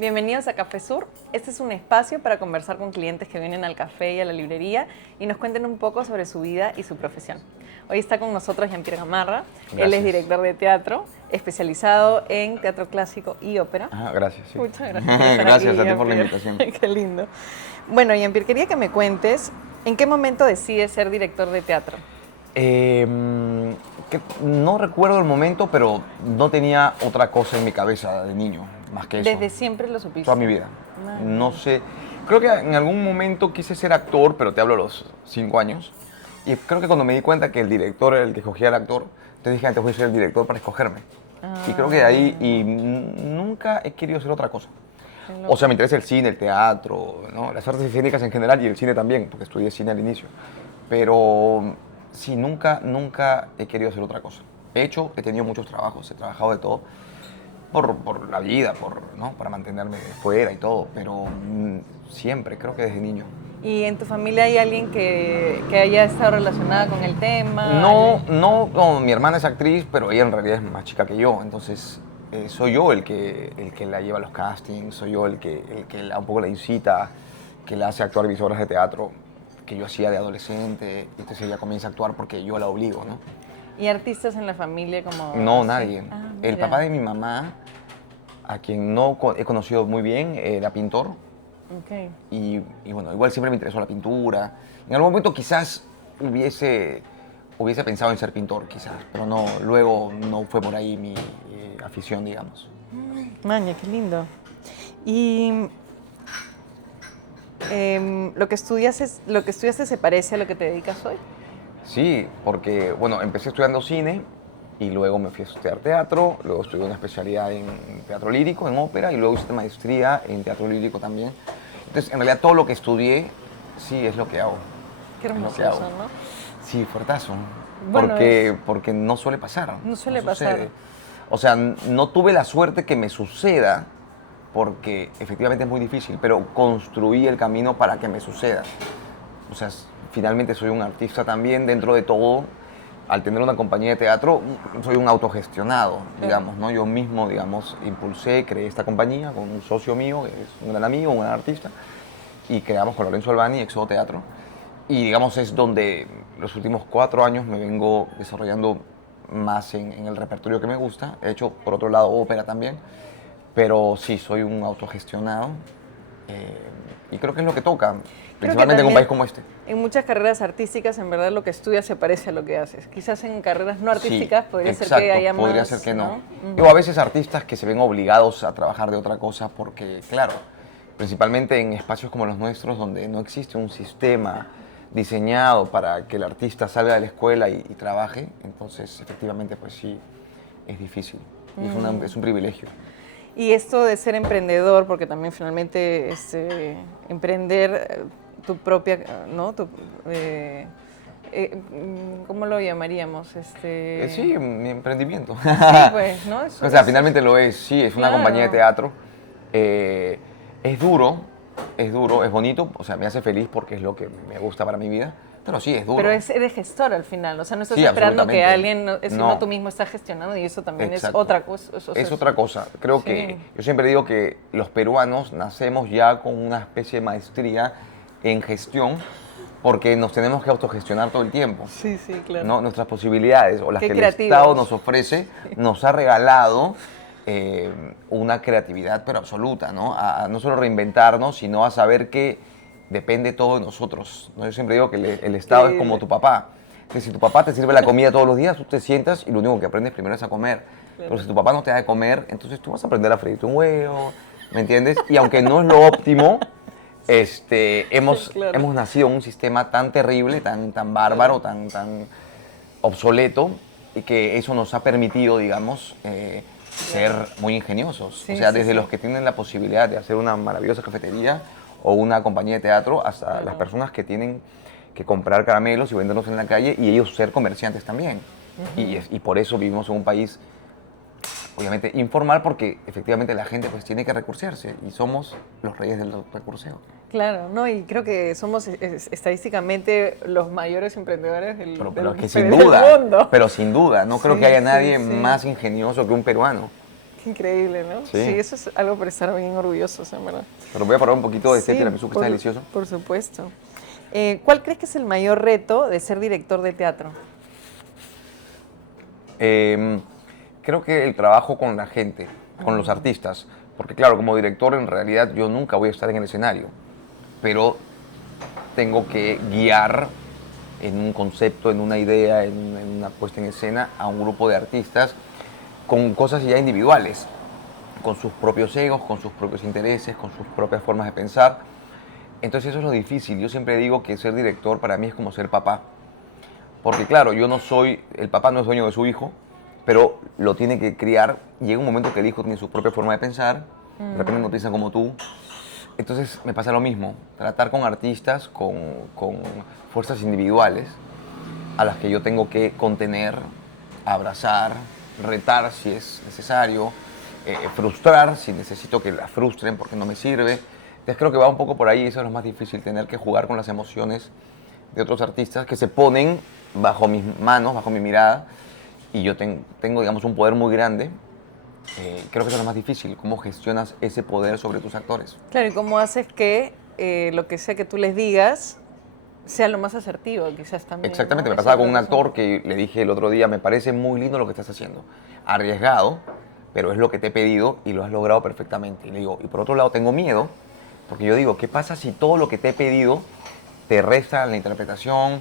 Bienvenidos a Café Sur. Este es un espacio para conversar con clientes que vienen al café y a la librería y nos cuenten un poco sobre su vida y su profesión. Hoy está con nosotros Jean-Pierre Gamarra. Gracias. Él es director de teatro, especializado en teatro clásico y ópera. Gracias. Sí. Muchas gracias por estar Gracias aquí, a ti por la Jean-Pierre. invitación. Qué lindo. Bueno, Jean-Pierre, quería que me cuentes en qué momento decides ser director de teatro. No recuerdo el momento, pero no tenía otra cosa en mi cabeza de niño, más que eso. ¿Desde siempre lo supiste? Toda mi vida. Madre. No sé. Creo que en algún momento quise ser actor, pero te hablo a los 5 años. Y creo que cuando me di cuenta que el director era el que escogía al actor, te dije antes voy a ser el director para escogerme. Y creo que de ahí nunca he querido hacer otra cosa. O sea, me interesa el cine, el teatro, ¿no? Las artes escénicas en general y el cine también, porque estudié cine al inicio. Pero sí, nunca he querido hacer otra cosa. De hecho, he tenido muchos trabajos, he trabajado de todo por la vida, ¿no? Para mantenerme fuera y todo, pero siempre, creo que desde niño. ¿Y en tu familia hay alguien que haya estado relacionada con el tema? No, mi hermana es actriz, pero ella en realidad es más chica que yo, entonces soy yo el que la lleva a los castings, soy yo el que un poco la incita, que la hace actuar mis obras de teatro que yo hacía de adolescente, y entonces ella comienza a actuar porque yo la obligo, ¿no? ¿Y artistas en la familia como...? No, así? nadie. El Mira. papá de mi mamá, a quien no he conocido muy bien, era pintor. Okay. Y bueno, igual siempre me interesó la pintura. En algún momento quizás hubiese pensado en ser pintor, quizás, pero no, luego no fue por ahí mi afición, digamos. Maña, qué lindo. Y lo que estudiaste se parece a lo que te dedicas hoy. Sí, porque, bueno, empecé estudiando cine y luego me fui a estudiar teatro, luego estudié una especialidad en teatro lírico, en ópera, y luego hice maestría en teatro lírico también. Entonces, en realidad, todo lo que estudié, sí, es lo que hago. Qué Es lo hermoso que hago. eso, ¿no? Sí, fuertazo. Bueno, porque no suele pasar. No suele sucede. pasar. O sea, no tuve la suerte que me suceda, porque efectivamente es muy difícil, pero construí el camino para que me suceda. O sea, finalmente soy un artista también dentro de todo. Al tener una compañía de teatro, soy un autogestionado, digamos, ¿no? Yo mismo, digamos, impulsé, creé esta compañía con un socio mío, que es un gran amigo, un gran artista, y creamos con Lorenzo Albani Éxodo Teatro. Y, digamos, es donde los últimos 4 años me vengo desarrollando más en el repertorio que me gusta. He hecho, por otro lado, ópera también, pero sí, soy un autogestionado. Y creo que es lo que toca, principalmente en un país como este. En muchas carreras artísticas, en verdad, lo que estudias se parece a lo que haces. Quizás en carreras no artísticas podría ser que haya más... podría ser que no. ¿no? Digo, a veces artistas que se ven obligados a trabajar de otra cosa porque, claro, principalmente en espacios como los nuestros, donde no existe un sistema diseñado para que el artista salga de la escuela y trabaje, entonces, efectivamente, pues sí, es difícil. Y es un privilegio. Y esto de ser emprendedor, porque también finalmente emprender tu propia, ¿no? ¿Cómo lo llamaríamos? Sí, mi emprendimiento. Sí, pues, ¿no? Eso, O sea, finalmente lo es, sí, es una Claro. compañía de teatro. Es duro, es bonito, o sea, me hace feliz porque es lo que me gusta para mi vida, pero sí, es duro. Pero eres gestor al final, o sea, no estás Sí, esperando que absolutamente. alguien, sino tú mismo estás gestionando y eso también Exacto. es otra cosa. Es otra cosa. Creo Sí. que yo siempre digo que los peruanos nacemos ya con una especie de maestría en gestión porque nos tenemos que autogestionar todo el tiempo. Sí, sí, claro. ¿No? Nuestras posibilidades o las Qué que creativos. el Estado nos ofrece, nos ha regalado una creatividad pero absoluta, ¿no? A no solo reinventarnos, sino a saber que depende todo de nosotros, ¿no? Yo siempre digo que el Estado es como tu papá. Que si tu papá te sirve la comida todos los días, tú te sientas y lo único que aprendes primero es a comer. Pero si tu papá no te da de comer, entonces tú vas a aprender a freírte un huevo, ¿me entiendes? Y aunque no es lo óptimo, hemos nacido en un sistema tan terrible, tan bárbaro, tan obsoleto, y que eso nos ha permitido, digamos, ser muy ingeniosos. Sí, o sea, sí, desde sí. los que tienen la posibilidad de hacer una maravillosa cafetería o una compañía de teatro, hasta las personas que tienen que comprar caramelos y venderlos en la calle y ellos ser comerciantes también. Y por eso vivimos en un país, obviamente, informal, porque efectivamente la gente pues tiene que recursearse y somos los reyes del recurseo. Claro, no, y creo que somos estadísticamente los mayores emprendedores Pero que del sin duda, mundo. pero sin duda, no creo Sí, que haya sí, nadie sí. más ingenioso que un peruano. Qué increíble, ¿no? Sí. Eso es algo para estar bien orgullosos, en verdad. Pero voy a probar un poquito de este Sí, tiramisú que está delicioso. por supuesto. ¿Cuál crees que es el mayor reto de ser director de teatro? Creo que el trabajo con la gente, con los artistas, porque claro, como director en realidad yo nunca voy a estar en el escenario, pero tengo que guiar en un concepto, en una idea, en una puesta en escena a un grupo de artistas con cosas ya individuales, con sus propios egos, con sus propios intereses, con sus propias formas de pensar. Entonces eso es lo difícil. Yo siempre digo que ser director para mí es como ser papá. Porque claro, el papá no es dueño de su hijo, pero lo tiene que criar. Llega un momento que el hijo tiene su propia forma de pensar, de repente no piensa como tú. Entonces me pasa lo mismo, tratar con artistas, con fuerzas individuales, a las que yo tengo que contener, abrazar, retar si es necesario, frustrar si necesito que la frustren porque no me sirve. Entonces creo que va un poco por ahí, eso es lo más difícil, tener que jugar con las emociones de otros artistas que se ponen bajo mis manos, bajo mi mirada, y yo tengo, digamos, un poder muy grande. Creo que eso es lo más difícil, cómo gestionas ese poder sobre tus actores. Claro, y cómo haces que lo que sea que tú les digas sea lo más asertivo, quizás también. Exactamente, ¿no? me pasaba Eso con un creo que actor que le dije el otro día, me parece muy lindo lo que estás haciendo, arriesgado, pero es lo que te he pedido y lo has logrado perfectamente. Y le digo, y por otro lado tengo miedo, porque yo digo, ¿qué pasa si todo lo que te he pedido te resta en la interpretación?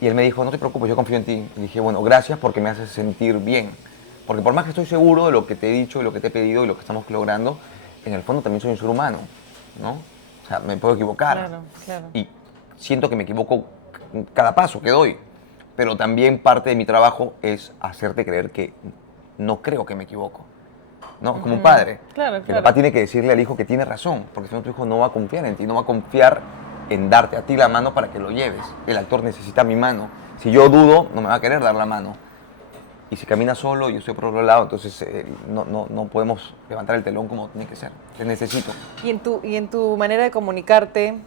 Y él me dijo, no te preocupes, yo confío en ti. Y dije, bueno, gracias porque me haces sentir bien. Porque por más que estoy seguro de lo que te he dicho y lo que te he pedido y lo que estamos logrando, en el fondo también soy un ser humano, ¿no? O sea, me puedo equivocar. Claro, claro. Y siento que me equivoco cada paso que doy. Pero también parte de mi trabajo es hacerte creer que no creo que me equivoco. ¿No? Es como un padre. Claro, que el claro. papá tiene que decirle al hijo que tiene razón, porque si no tu hijo no va a confiar en ti, no va a confiar en darte a ti la mano para que lo lleves. El actor necesita mi mano. Si yo dudo, no me va a querer dar la mano. Y si camina solo y yo estoy por otro lado, entonces no podemos levantar el telón como tiene que ser. Te necesito. Y en tu manera de comunicarte,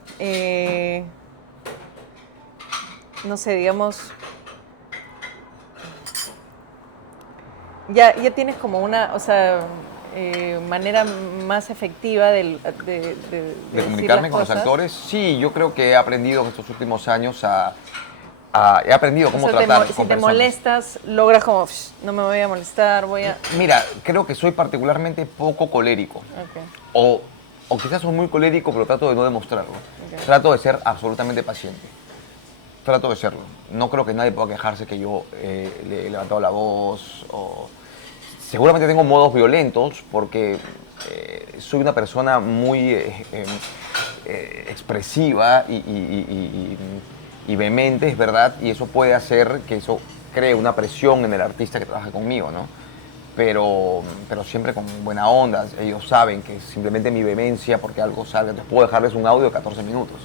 no sé, digamos, ya tienes como una, o sea, manera más efectiva de De decir comunicarme las con los cosas. actores, sí, yo creo que he aprendido en estos últimos años he aprendido cómo O sea, tratar si con te personas. molestas, logras como, no me voy a molestar, voy a... Mira, creo que soy particularmente poco colérico. Ok. O quizás soy muy colérico, pero trato de no demostrarlo. Ok. Trato de ser absolutamente paciente. Trato de serlo. No creo que nadie pueda quejarse que yo le he levantado la voz. Seguramente tengo modos violentos porque soy una persona muy expresiva y vehemente, es verdad, y eso puede hacer que eso cree una presión en el artista que trabaja conmigo, ¿no? Pero siempre con buena onda. Ellos saben que es simplemente mi vehemencia porque algo salga. Entonces puedo dejarles un audio de 14 minutos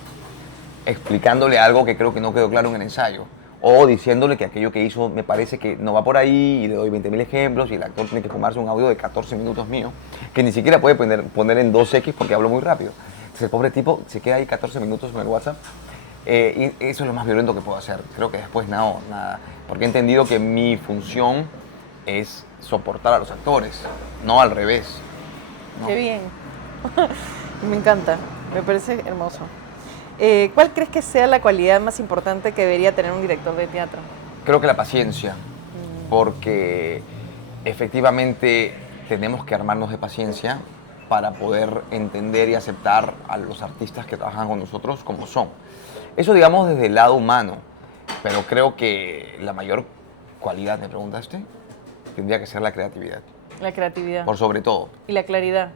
explicándole algo que creo que no quedó claro en el ensayo. O diciéndole que aquello que hizo me parece que no va por ahí y le doy 20.000 ejemplos y el actor tiene que fumarse un audio de 14 minutos mío, que ni siquiera puede poner en 2X porque hablo muy rápido. Entonces el pobre tipo se queda ahí 14 minutos con el WhatsApp. Y eso es lo más violento que puedo hacer. Creo que después nada. Porque he entendido que mi función es soportar a los actores, no al revés. ¿no? Qué bien. Me encanta, me parece hermoso. ¿Cuál crees que sea la cualidad más importante que debería tener un director de teatro? Creo que la paciencia, porque efectivamente tenemos que armarnos de paciencia para poder entender y aceptar a los artistas que trabajan con nosotros como son. Eso digamos desde el lado humano, pero creo que la mayor cualidad, me preguntaste, tendría que ser la creatividad, La creatividad. por sobre todo. Y la claridad.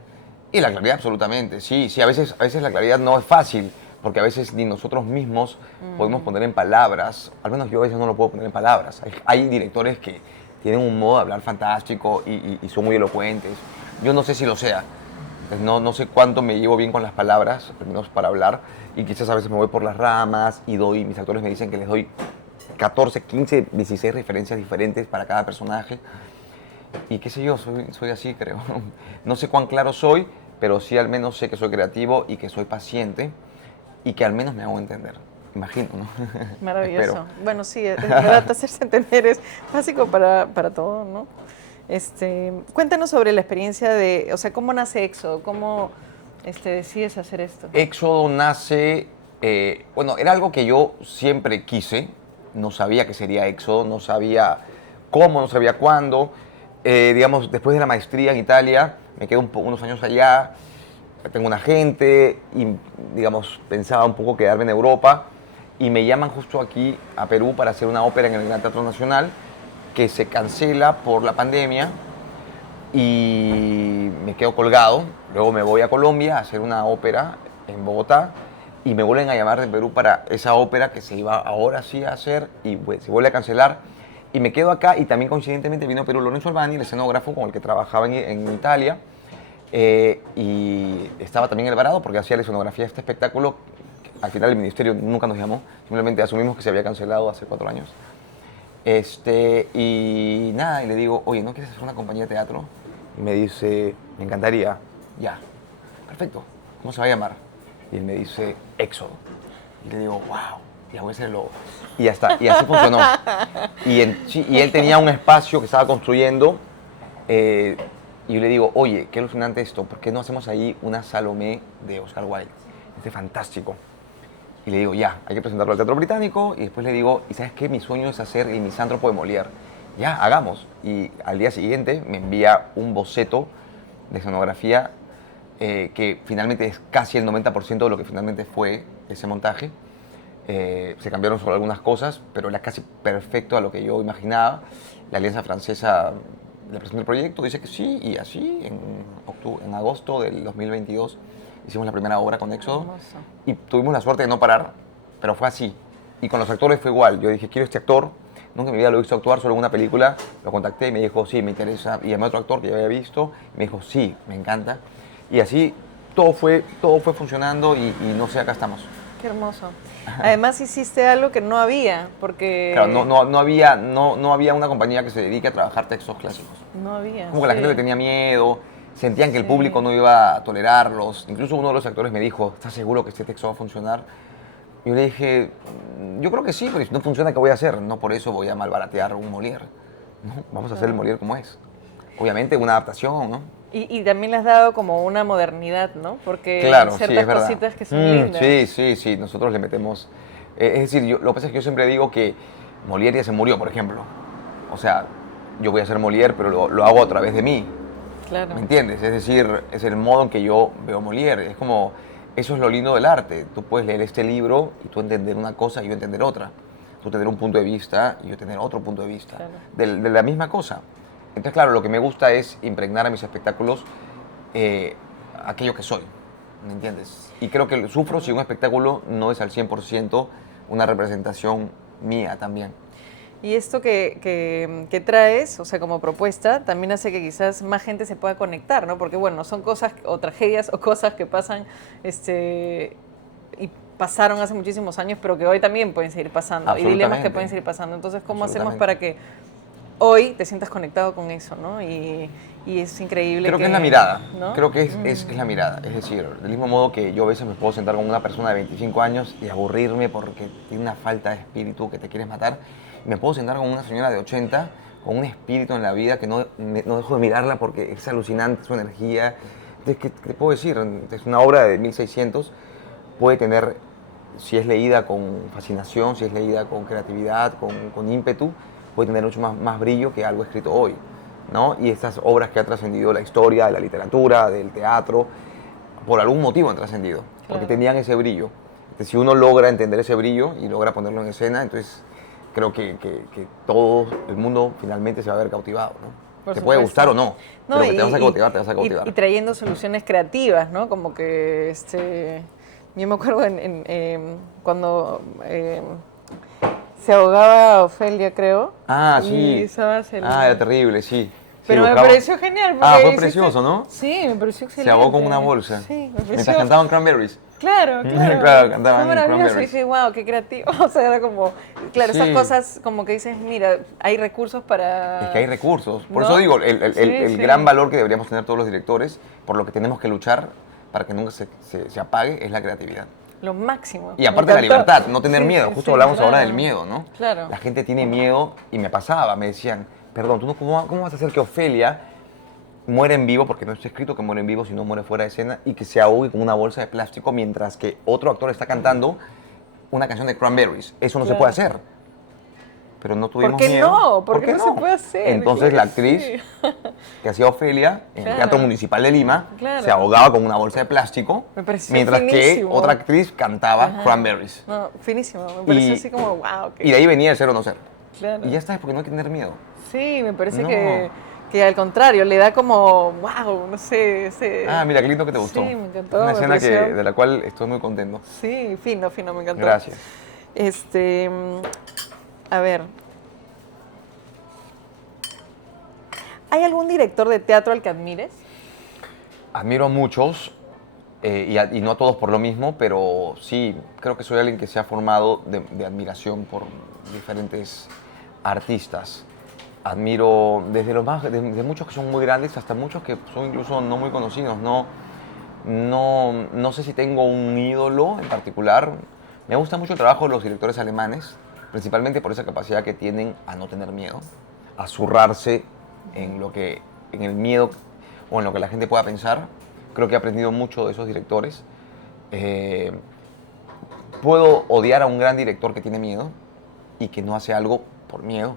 Y la claridad absolutamente, sí, a veces la claridad no es fácil, porque a veces ni nosotros mismos podemos poner en palabras, al menos yo a veces no lo puedo poner en palabras. Hay directores que tienen un modo de hablar fantástico y son muy elocuentes. Yo no sé si lo sea, no sé cuánto me llevo bien con las palabras, al menos para hablar, y quizás a veces me voy por las ramas y mis actores me dicen que les doy 14, 15, 16 referencias diferentes para cada personaje. Y qué sé yo, soy así, creo. No sé cuán claro soy, pero sí al menos sé que soy creativo y que soy paciente y que al menos me hago entender. Imagino, ¿no? Maravilloso. Espero. Bueno, sí, es verdad, hacerse entender es básico para todo, ¿no? Cuéntanos sobre la experiencia de, o sea, ¿cómo nace Éxodo? ¿Cómo decides hacer esto? Éxodo nace, bueno, era algo que yo siempre quise, no sabía que sería Éxodo, no sabía cómo, no sabía cuándo. Digamos, después de la maestría en Italia, me quedo unos años allá, tengo un agente y, digamos, pensaba un poco quedarme en Europa y me llaman justo aquí a Perú para hacer una ópera en el Gran Teatro Nacional que se cancela por la pandemia y me quedo colgado. Luego me voy a Colombia a hacer una ópera en Bogotá y me vuelven a llamar de Perú para esa ópera que se iba ahora sí a hacer y pues, se vuelve a cancelar. Y me quedo acá y también coincidentemente vino a Perú Lorenzo Albani, el escenógrafo con el que trabajaba en Italia. Y estaba también el Alvarado porque hacía la escenografía de este espectáculo. Al final el ministerio nunca nos llamó, simplemente asumimos que se había cancelado hace 4 años. Y nada, y le digo, oye, ¿no quieres hacer una compañía de teatro? Y me dice, me encantaría. Ya, perfecto. ¿Cómo se va a llamar? Y él me dice, Éxodo. Y le digo, wow, ya voy a hacerlo. Y ya está, y así funcionó. Y él tenía un espacio que estaba construyendo. Y yo le digo, oye, qué alucinante esto, ¿por qué no hacemos ahí una Salomé de Oscar Wilde? Este es fantástico. Y le digo, ya, hay que presentarlo al Teatro Británico. Y después le digo, ¿y sabes qué? Mi sueño es hacer el Misántropo de Molière. Ya, hagamos. Y al día siguiente me envía un boceto de escenografía que finalmente es casi el 90% de lo que finalmente fue ese montaje. Se cambiaron solo algunas cosas, pero era casi perfecto a lo que yo imaginaba. La Alianza Francesa le presentó el proyecto, dice que sí, y así, en agosto del 2022, hicimos la primera obra con Éxodo. Hermoso. Y tuvimos la suerte de no parar, pero fue así. Y con los actores fue igual. Yo dije, quiero este actor. Nunca en mi vida lo he visto actuar, solo en una película. Lo contacté y me dijo, sí, me interesa. Y llamé a otro actor que ya había visto. Y me dijo, sí, me encanta. Y así todo fue funcionando y no sé, acá estamos. Qué hermoso. Además hiciste algo que no había, porque... Claro, no había una compañía que se dedique a trabajar textos clásicos. No había, Como que la gente le tenía miedo, sentían que el público no iba a tolerarlos. Incluso uno de los actores me dijo, ¿estás seguro que este texto va a funcionar? Y yo le dije, yo creo que sí, pero si no funciona, ¿qué voy a hacer? No por eso voy a malbaratear un Molière. ¿No? Vamos a hacer el Molière como es. Obviamente una adaptación, ¿no? Y también le has dado como una modernidad, ¿no? Porque Claro, hay sí, ciertas es verdad. cositas que son lindas. Sí, nosotros le metemos... es decir, lo que pasa es que yo siempre digo que Molière ya se murió, por ejemplo. O sea, yo voy a ser Molière, pero lo hago a través de mí. Claro. ¿Me entiendes? Es decir, es el modo en que yo veo Molière. Es como, eso es lo lindo del arte. Tú puedes leer este libro y tú entender una cosa y yo entender otra. Tú tener un punto de vista y yo tener otro punto de vista. Claro. De la misma cosa. Entonces, claro, lo que me gusta es impregnar a mis espectáculos aquello que soy. ¿Me entiendes? Y creo que sufro si un espectáculo no es al 100% una representación mía también. Y esto que traes, o sea, como propuesta, también hace que quizás más gente se pueda conectar, ¿no? Porque, bueno, son cosas o tragedias o cosas que pasan y pasaron hace muchísimos años, pero que hoy también pueden seguir pasando. Y dilemas que pueden seguir pasando. Entonces, ¿cómo hacemos para que hoy te sientas conectado con eso, ¿no? Y es increíble. Creo que es la mirada, ¿no? creo que es la mirada. Es decir, del mismo modo que yo a veces me puedo sentar con una persona de 25 años y aburrirme porque tiene una falta de espíritu que te quieres matar, me puedo sentar con una señora de 80 con un espíritu en la vida que no dejo de mirarla porque es alucinante su energía. Entonces, ¿qué te puedo decir? Es una obra de 1600, puede tener, si es leída con fascinación, si es leída con creatividad, con ímpetu, puede tener mucho más brillo que algo escrito hoy, ¿no? Y estas obras que han trascendido la historia, de la literatura, del teatro, por algún motivo han trascendido, porque tenían ese brillo. Entonces, si uno logra entender ese brillo y logra ponerlo en escena, entonces creo que todo el mundo finalmente se va a ver cautivado, ¿no? Te puede gustar o no, pero que te vas a cautivar, te vas a cautivar. Y trayendo soluciones creativas, ¿no? Como que, yo me acuerdo cuando se ahogaba Ofelia, creo. Ah, sí. Era terrible, sí. Pero me pareció genial. Fue precioso, ¿no? Sí, me pareció excelente. Se ahogó con una bolsa. Sí, me pareció... Mientras cantaban Cranberries. Claro, Claro, cantaban fue maravilloso. Cranberries. Y dije, wow, qué creativo. O sea, era como... Claro, esas cosas como que dices, mira, hay recursos para... Es que hay recursos. Por ¿no? eso digo, el gran valor que deberíamos tener todos los directores, por lo que tenemos que luchar para que nunca se apague, es la creatividad. Lo máximo. Y aparte la libertad, no tener miedo. Justo hablamos ahora del miedo, ¿no? Claro. La gente tiene miedo y me pasaba, me decían, perdón, ¿cómo vas a hacer que Ofelia muere en vivo, porque no está escrito que muere en vivo, sino muere fuera de escena, y que se ahogue con una bolsa de plástico mientras que otro actor está cantando una canción de Cranberries? Eso no se puede hacer. Pero no ¿Por tuvimos qué miedo. no? ¿Por qué no se puede hacer? Entonces Claro la que actriz sí. que hacía Ofelia en el Teatro Municipal de Lima Claro. se ahogaba con una bolsa de plástico, Me pareció mientras que finísimo. otra actriz cantaba Cranberries. No, finísimo. Me pareció así como, wow. Y de ahí venía el ser o no ser. Claro. Y ya está, es porque no hay que tener miedo. Sí, me parece No. que al contrario, le da como, wow, no sé. Ah, mira, qué lindo que te gustó. Sí, me encantó. Es una me escena pareció- de la cual estoy muy contento. Sí, fino, me encantó. Gracias. A ver. ¿Hay algún director de teatro al que admires? Admiro a muchos, y no a todos por lo mismo, pero sí, creo que soy alguien que se ha formado de admiración por diferentes artistas. Admiro desde de muchos que son muy grandes hasta muchos que son incluso no muy conocidos. No sé si tengo un ídolo en particular. Me gusta mucho el trabajo de los directores alemanes, principalmente por esa capacidad que tienen a no tener miedo, a zurrarse en el miedo o en lo que la gente pueda pensar. Creo que he aprendido mucho de esos directores. Puedo odiar a un gran director que tiene miedo y que no hace algo por miedo,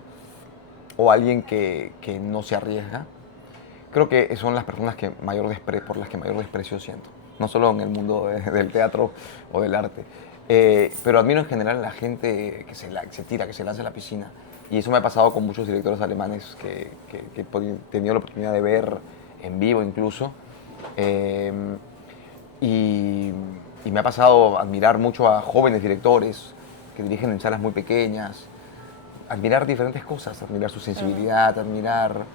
o alguien que no se arriesga. Creo que son las personas por las que mayor desprecio siento, no solo en el mundo del teatro o del arte. Pero admiro en general a la gente que se tira, que se lanza a la piscina. Y eso me ha pasado con muchos directores alemanes que he tenido la oportunidad de ver en vivo incluso. Y me ha pasado admirar mucho a jóvenes directores que dirigen en salas muy pequeñas, admirar diferentes cosas, admirar su sensibilidad, admirar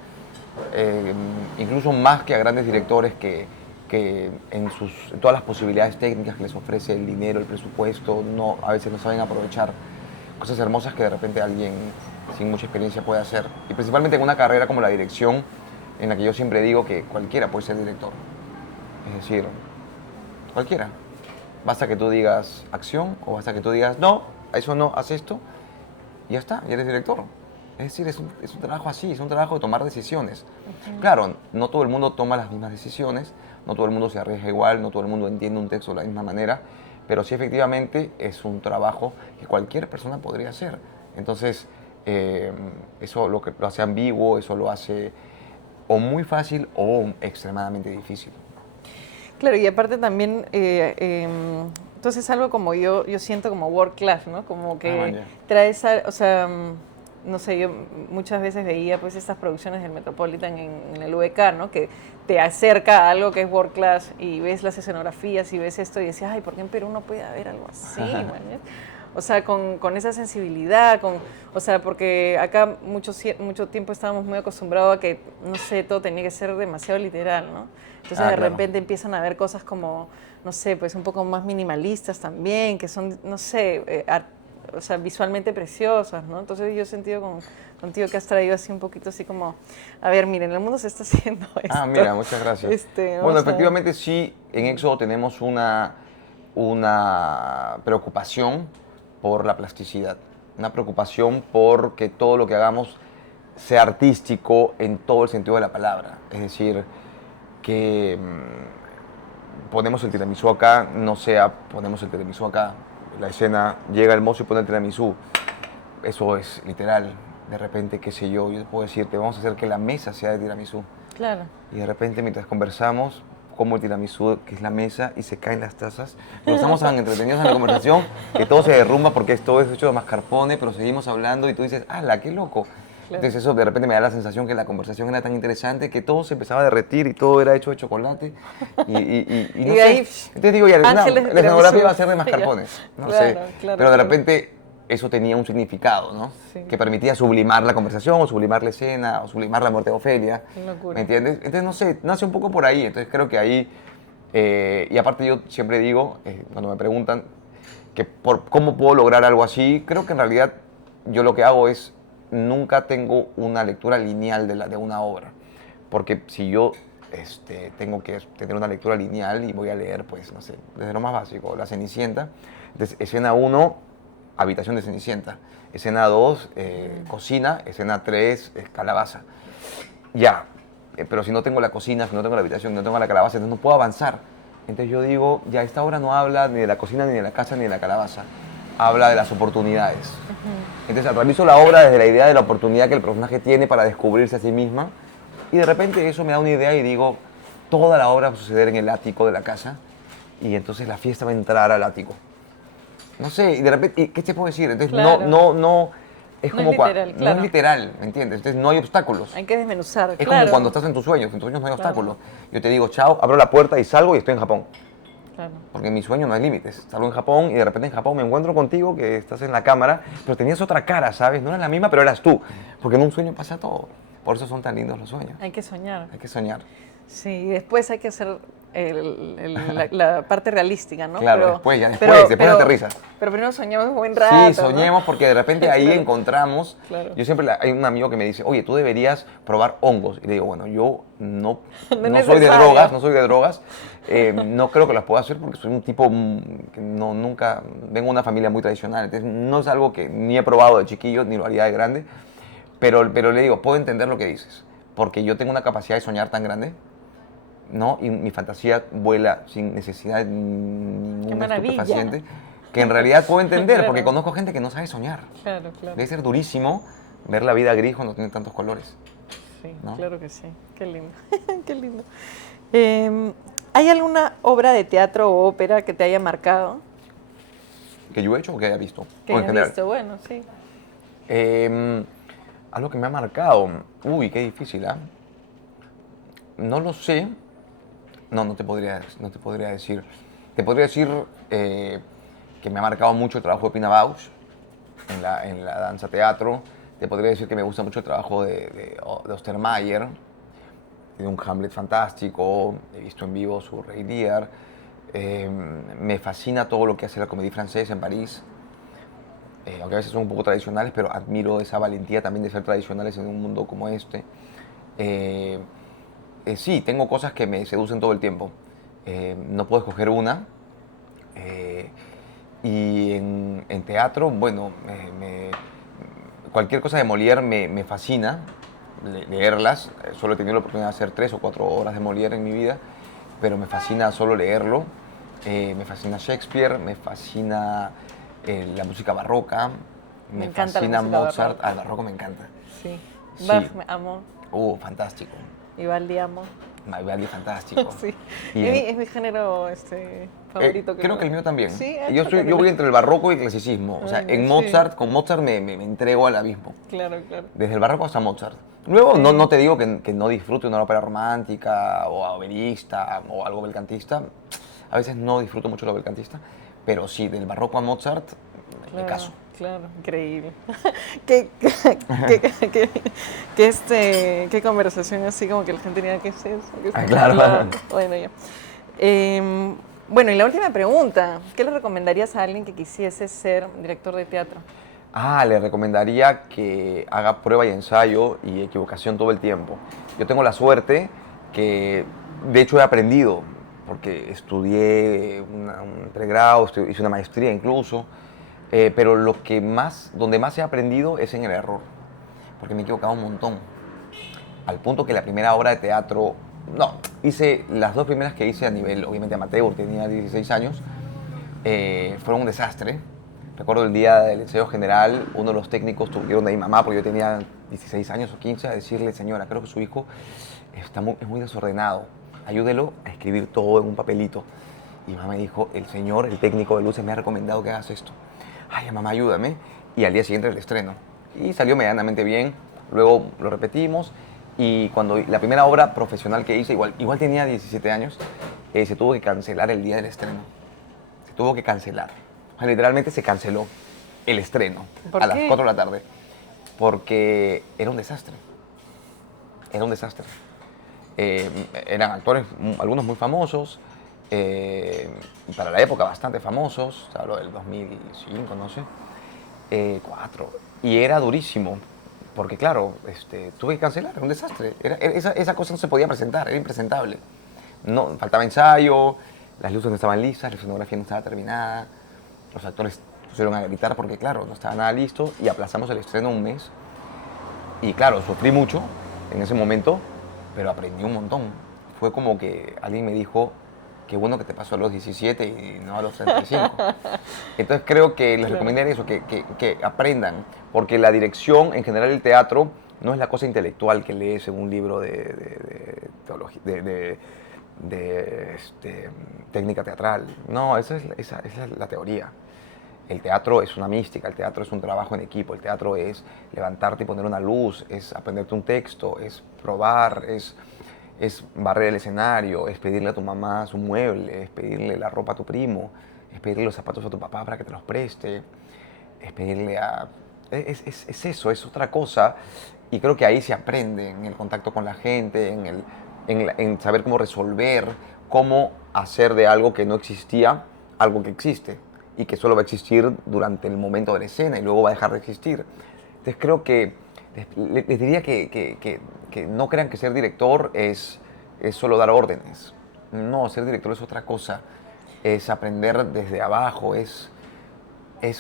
incluso más que a grandes directores que en todas las posibilidades técnicas que les ofrece el dinero, el presupuesto, a veces no saben aprovechar cosas hermosas que de repente alguien sin mucha experiencia puede hacer. Y principalmente en una carrera como la dirección, en la que yo siempre digo que cualquiera puede ser director. Es decir, cualquiera. Basta que tú digas acción o basta que tú digas no, a eso no, haz esto y ya está, ya eres director. Es decir, es un trabajo así, es un trabajo de tomar decisiones. Claro, no todo el mundo toma las mismas decisiones, no todo el mundo se arriesga igual, no todo el mundo entiende un texto de la misma manera, pero sí efectivamente es un trabajo que cualquier persona podría hacer. Entonces, eso lo hace ambiguo, eso lo hace o muy fácil o extremadamente difícil. Claro, y aparte también, entonces algo como yo siento como world class, ¿no? Como que trae esa, o sea, no sé, yo muchas veces veía pues estas producciones del Metropolitan en el UEK, ¿no? Que te acerca a algo que es world class y ves las escenografías y ves esto y decías, ay, ¿por qué en Perú no puede haber algo así, man? O sea, con esa sensibilidad, o sea, porque acá mucho tiempo estábamos muy acostumbrados a que, no sé, todo tenía que ser demasiado literal, ¿no? Entonces de repente empiezan a ver cosas como, no sé, pues un poco más minimalistas también, que son, no sé, o sea, visualmente preciosas, ¿no? Entonces yo he sentido contigo que has traído así un poquito así como, a ver, miren, el mundo se está haciendo esto. Ah, mira, muchas gracias. Bueno, efectivamente sí, en Éxodo tenemos una preocupación por la plasticidad, una preocupación por que todo lo que hagamos sea artístico en todo el sentido de la palabra. Es decir, que ponemos el tiramisú acá, no sea ponemos el tiramisú acá. La escena, llega el mozo y pone el tiramisú. Eso es literal. De repente, qué sé yo puedo decirte, vamos a hacer que la mesa sea de tiramisú. Claro. Y de repente, mientras conversamos, como el tiramisú, que es la mesa, y se caen las tazas. Pero estamos tan entretenidos en la conversación que todo se derrumba porque todo es hecho de mascarpone, pero seguimos hablando y tú dices, ¡hala, qué loco! Claro. Entonces eso de repente me da la sensación que la conversación era tan interesante que todo se empezaba a derretir y todo era hecho de chocolate. Y no sé. Ahí, entonces digo, ya, la escenografía va a ser de mascarpone. No claro, sé. Claro, pero de repente eso tenía un significado, ¿no? Sí. Que permitía sublimar la conversación, o sublimar la escena, o sublimar la muerte de Ofelia. Qué locura. ¿Me entiendes? Entonces, no sé, nace un poco por ahí. Entonces creo que ahí, y aparte yo siempre digo, cuando me preguntan que cómo puedo lograr algo así, creo que en realidad yo lo que hago es, nunca tengo una lectura lineal de una obra. Porque si yo tengo que tener una lectura lineal y voy a leer, pues, no sé, desde lo más básico, La Cenicienta, entonces escena 1, habitación de Cenicienta. Escena 2, cocina. Escena 3, calabaza. Ya, pero si no tengo la cocina, si no tengo la habitación, si no tengo la calabaza, entonces no puedo avanzar. Entonces yo digo, ya esta obra no habla ni de la cocina, ni de la casa, ni de la calabaza. Habla de las oportunidades. Entonces realizo la obra desde la idea de la oportunidad que el personaje tiene para descubrirse a sí misma. Y de repente eso me da una idea y digo, toda la obra va a suceder en el ático de la casa. Y entonces la fiesta va a entrar al ático. No sé, y de repente, ¿qué te puedo decir? Entonces Claro. no, es No como es literal, no claro. es literal, ¿me entiendes? Entonces no hay obstáculos. Hay que desmenuzar, Es claro. como cuando estás en tus sueños no hay obstáculos. Yo te digo, chao, abro la puerta y salgo y estoy en Japón. Claro. Porque en mi sueño no hay límites. Salgo en Japón y de repente en Japón me encuentro contigo, que estás en la cámara, pero tenías otra cara, ¿sabes? No era la misma, pero eras tú. Porque en un sueño pasa todo. Por eso son tan lindos los sueños. Hay que soñar. Hay que soñar. Sí, y después hay que hacer la parte realística, ¿no? Claro, después aterrizas. Pero primero soñamos un buen rato, Sí, soñemos, porque de repente ahí Claro. encontramos. Claro. Yo siempre, hay un amigo que me dice, oye, tú deberías probar hongos. Y le digo, bueno, yo no No es soy de necesario. drogas, no soy de drogas. No creo que las pueda hacer porque soy un tipo que nunca, vengo de una familia muy tradicional. Entonces no es algo que ni he probado de chiquillo, ni lo haría de grande. Pero le digo, puedo entender lo que dices. Porque yo tengo una capacidad de soñar tan grande, ¿no? Y mi fantasía vuela sin necesidad de ningún maravilla. estupefaciente, que en realidad puedo entender, Claro. porque conozco gente que no sabe soñar. Claro, claro. Debe ser durísimo ver la vida gris cuando tiene tantos colores. Sí, ¿no? claro que sí. Qué lindo. Qué lindo. ¿Hay alguna obra de teatro o ópera que te haya marcado? ¿Que yo he hecho o que haya visto? Que O en hayas general. visto, bueno, sí. Algo que me ha marcado. Uy, qué difícil, ¿ah? No lo sé. No te podría decir. Te podría decir que me ha marcado mucho el trabajo de Pina Bausch en la danza teatro. Te podría decir que me gusta mucho el trabajo de Ostermayer. Tiene un Hamlet fantástico. He visto en vivo su Rey Lear. Me fascina todo lo que hace la Comédie Française en París. Aunque a veces son un poco tradicionales, pero admiro esa valentía también de ser tradicionales en un mundo como este. Sí, tengo cosas que me seducen todo el tiempo. No puedo escoger una. Y en teatro, bueno, cualquier cosa de Molière me fascina leerlas. Solo he tenido la oportunidad de hacer 3 o 4 horas de Molière en mi vida, pero me fascina solo leerlo. Me fascina Shakespeare, me fascina la música barroca, Me me encanta la fascina música Mozart. barroca. El barroco me encanta. Sí. Sí. Bach, me amo. Fantástico. Vivaldi amo. Vivaldi, fantástico. Sí. Y Es mi género favorito. creo que el mío también. Sí, Yo voy entre el barroco y el clasicismo. O sea, Ay, en sí. Mozart, con Mozart me entrego al abismo. Claro, claro. Desde el barroco hasta Mozart. Luego, no te digo que no disfrute una ópera romántica o operista o algo belcantista. A veces no disfruto mucho lo belcantista. Pero sí, del barroco a Mozart, me caso. Claro, increíble. Qué conversación así como que la gente tenía, ¿qué es eso? ¿Qué es eso? Claro. Bueno, ya. Bueno, y la última pregunta, ¿qué le recomendarías a alguien que quisiese ser director de teatro? Le recomendaría que haga prueba y ensayo y equivocación todo el tiempo. Yo tengo la suerte que, de hecho, he aprendido, porque estudié un pregrado, hice una maestría incluso, pero donde más he aprendido es en el error, porque me he equivocado un montón. Al punto que la primera obra de teatro, hice las 2 primeras que hice a nivel, obviamente amateur, tenía 16 años, fueron un desastre. Recuerdo el día del ensayo general, uno de los técnicos tuvieron de mi mamá, porque yo tenía 16 años o 15, a decirle, señora, creo que su hijo es muy desordenado, ayúdelo a escribir todo en un papelito. Y mamá me dijo, el técnico de luces me ha recomendado que hagas esto. Ay, mamá, ayúdame. Y al día siguiente el estreno. Y salió medianamente bien, luego lo repetimos. Y cuando la primera obra profesional que hice, igual tenía 17 años, se tuvo que cancelar el día del estreno. Se tuvo que cancelar. O sea, literalmente se canceló el estreno ¿Por a las qué? 4 de la tarde. Porque era un desastre. Era un desastre. Eran actores, algunos muy famosos, para la época bastante famosos, hablo del 2005, no sé, 4. Y era durísimo. Porque claro, tuve que cancelar, era un desastre. Esa cosa no se podía presentar, era impresentable. Faltaba ensayo, las luces no estaban listas, la escenografía no estaba terminada, los actores pusieron a gritar porque, claro, no estaba nada listo y aplazamos el estreno un mes. Y claro, sufrí mucho en ese momento, pero aprendí un montón. Fue como que alguien me dijo, qué bueno que te pasó a los 17 y no a los 35. Entonces creo que les recomendaría eso, que aprendan, porque la dirección, en general el teatro, no es la cosa intelectual que lees en un libro de teología, técnica teatral. No, esa es la teoría. El teatro es una mística, el teatro es un trabajo en equipo, el teatro es levantarte y poner una luz, es aprenderte un texto, es probar, es barrer el escenario, es pedirle a tu mamá su mueble, es pedirle la ropa a tu primo, es pedirle los zapatos a tu papá para que te los preste, es pedirle a... Es eso, es otra cosa. Y creo que ahí se aprende, en el contacto con la gente, en saber cómo resolver, cómo hacer de algo que no existía algo que existe y que solo va a existir durante el momento de la escena y luego va a dejar de existir. Entonces creo que les diría que no crean que ser director es solo dar órdenes. No, ser director es otra cosa. Es aprender desde abajo, es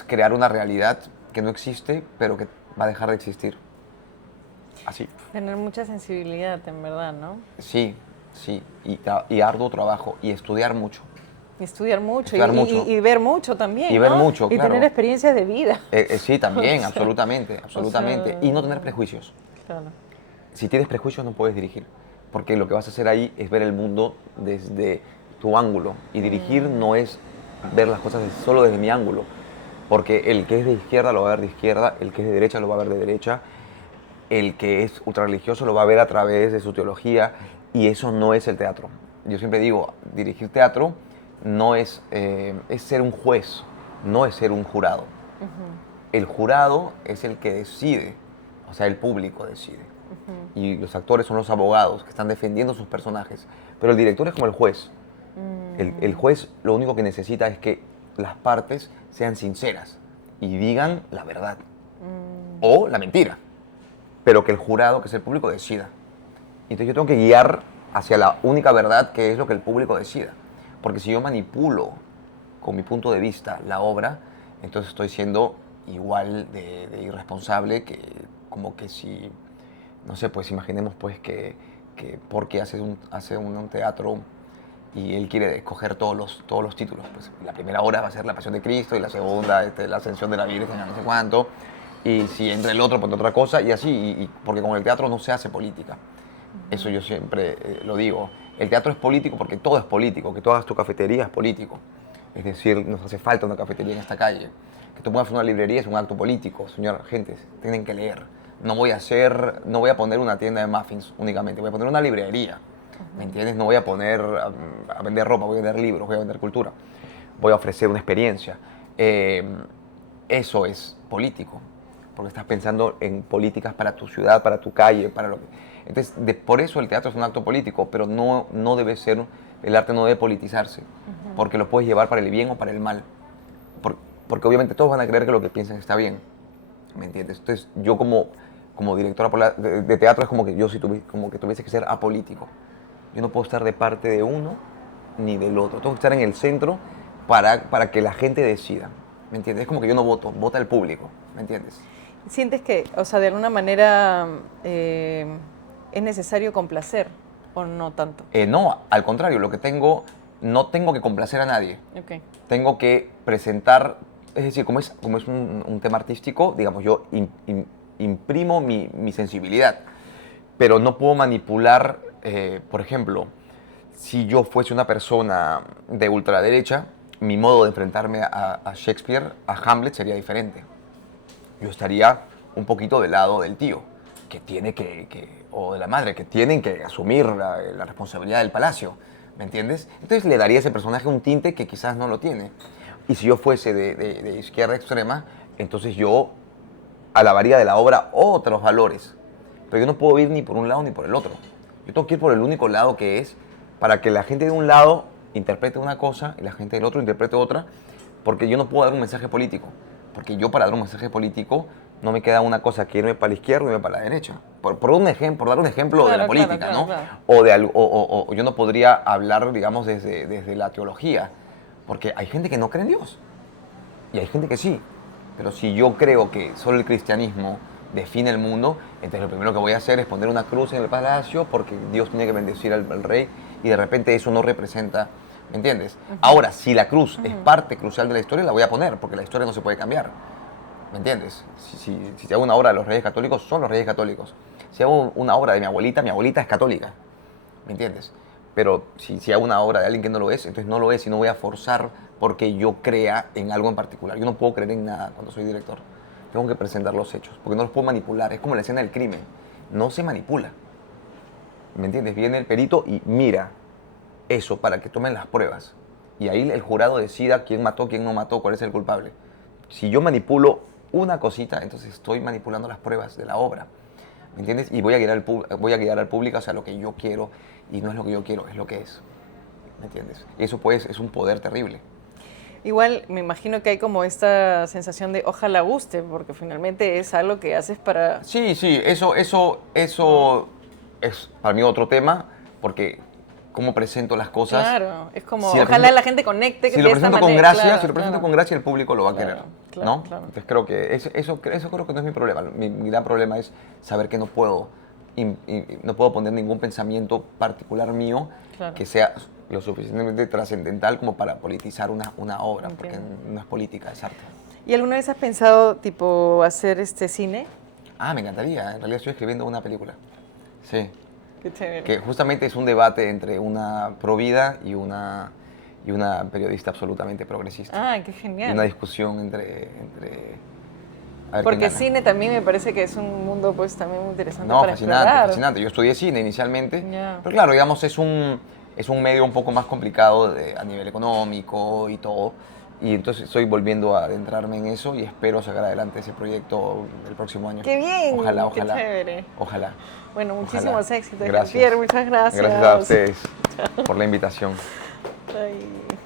crear una realidad que no existe, pero que va a dejar de existir. Así. Tener mucha sensibilidad, en verdad, ¿no? Sí, sí. Y arduo trabajo. Y estudiar mucho. Y estudiar mucho, Estudiar mucho. Y ver mucho también, Y ver ¿no? mucho, y claro. tener experiencias de vida. Sí, también, O sea, absolutamente, absolutamente. o sea, Y no tener prejuicios. Claro. Si tienes prejuicios no puedes dirigir, porque lo que vas a hacer ahí es ver el mundo desde tu ángulo. Y dirigir no es ver las cosas solo desde mi ángulo, porque el que es de izquierda lo va a ver de izquierda, el que es de derecha lo va a ver de derecha, el que es ultrarreligioso lo va a ver a través de su teología, y eso no es el teatro. Yo siempre digo, dirigir teatro no es, es ser un juez, no es ser un jurado. El jurado es el que decide, o sea, el público decide. Y los actores son los abogados que están defendiendo sus personajes. Pero el director es como el juez. El juez lo único que necesita es que las partes sean sinceras y digan la verdad o la mentira. Pero que el jurado, que es el público, decida. Entonces yo tengo que guiar hacia la única verdad, que es lo que el público decida. Porque si yo manipulo con mi punto de vista la obra, entonces estoy siendo igual de irresponsable que como que si, no sé, pues imaginemos pues que porque hace un teatro y él quiere escoger todos los títulos. Pues la primera hora va a ser la Pasión de Cristo y la segunda la Ascensión de la Virgen, no sé cuánto. Y si entra el otro, pues otra cosa y así. Porque con el teatro no se hace política. Eso yo siempre lo digo. El teatro es político porque todo es político. Que tú hagas tu cafetería es político. Es decir, nos hace falta una cafetería en esta calle. Que tú pongas una librería es un acto político. Señor, gente, tienen que leer. No voy a poner una tienda de muffins únicamente. Voy a poner una librería. ¿Me entiendes? No voy a poner a vender ropa, voy a vender libros, voy a vender cultura. Voy a ofrecer una experiencia. Eso es político. Porque estás pensando en políticas para tu ciudad, para tu calle, para lo que... Entonces, por eso el teatro es un acto político, pero no debe ser, el arte no debe politizarse, porque lo puedes llevar para el bien o para el mal. Porque obviamente todos van a creer que lo que piensan está bien, ¿me entiendes? Entonces, yo como directora de teatro es como que yo como que tuviese que ser apolítico. Yo no puedo estar de parte de uno ni del otro, tengo que estar en el centro para que la gente decida, ¿me entiendes? Es como que yo no voto, vota el público, ¿me entiendes? ¿Sientes que, o sea, de alguna manera es necesario complacer o no tanto? No, al contrario, no tengo que complacer a nadie. Okay. Tengo que presentar, es decir, como es un tema artístico, digamos, yo imprimo mi sensibilidad, pero no puedo manipular, por ejemplo, si yo fuese una persona de ultraderecha, mi modo de enfrentarme a Shakespeare, a Hamlet, sería diferente. Yo estaría un poquito del lado del tío, que tiene o de la madre, que tienen que asumir la responsabilidad del palacio, ¿me entiendes? Entonces le daría a ese personaje un tinte que quizás no lo tiene. Y si yo fuese de izquierda extrema, entonces yo alabaría de la obra otros valores. Pero yo no puedo ir ni por un lado ni por el otro. Yo tengo que ir por el único lado que es para que la gente de un lado interprete una cosa y la gente del otro interprete otra, porque yo no puedo dar un mensaje político. Porque yo para dar un mensaje político no me queda una cosa que irme para la izquierda o irme para la derecha. Por dar un ejemplo de la política, ¿no? Claro. O yo no podría hablar, digamos, desde la teología, porque hay gente que no cree en Dios. Y hay gente que sí. Pero si yo creo que solo el cristianismo define el mundo, entonces lo primero que voy a hacer es poner una cruz en el palacio porque Dios tiene que bendecir al rey y de repente eso no representa, ¿me entiendes? Ahora, si la cruz es parte crucial de la historia, la voy a poner porque la historia no se puede cambiar, ¿me entiendes? Si hago una obra de los reyes católicos, son los reyes católicos. Si hago una obra de mi abuelita es católica, ¿me entiendes? Pero si hago una obra de alguien que no lo es, entonces no lo es y no voy a forzar porque yo crea en algo en particular. Yo no puedo creer en nada cuando soy director. Tengo que presentar los hechos, porque no los puedo manipular. Es como la escena del crimen. No se manipula. ¿Me entiendes? Viene el perito y mira eso para que tomen las pruebas. Y ahí el jurado decida quién mató, quién no mató, cuál es el culpable. Si yo manipulo una cosita, entonces estoy manipulando las pruebas de la obra. ¿Me entiendes? Y voy a guiar al público hacia lo que yo quiero y no es lo que yo quiero, es lo que es. ¿Me entiendes? Y eso pues es un poder terrible. Igual me imagino que hay como esta sensación de ojalá guste, porque finalmente es algo que haces para... Sí, eso es para mí otro tema, porque cómo presento las cosas. Claro, es como Si la ojalá presento- la gente conecte Si de lo esta presento con manera. gracia, Claro, si lo presento claro. con gracia, el público lo va a Claro, querer, claro, ¿no? claro. Entonces creo que eso creo que no es mi problema. Mi gran problema es saber que no puedo poner ningún pensamiento particular mío Claro. que sea lo suficientemente trascendental como para politizar una obra, porque Entiendo. no es política, es arte. ¿Y alguna vez has pensado, tipo, hacer cine? Ah, me encantaría. En realidad estoy escribiendo una película. Sí. Qué chévere. Que justamente es un debate entre una provida y una periodista absolutamente progresista. Ah, qué Y genial. una discusión entre a ver quién Porque gana. cine también me parece que es un mundo, pues, también muy interesante No, para fascinante, explorar. fascinante. Yo estudié cine inicialmente, Ya. pero claro, digamos, es un medio un poco más complicado a nivel económico y todo. Y entonces estoy volviendo a adentrarme en eso y espero sacar adelante ese proyecto el próximo año. ¡Qué bien! Ojalá, ¡Qué ojalá. chévere! Ojalá. Bueno, Ojalá. muchísimos éxitos, Gracias. Jean-Pierre. Muchas gracias. Gracias a ustedes por la invitación. Ay.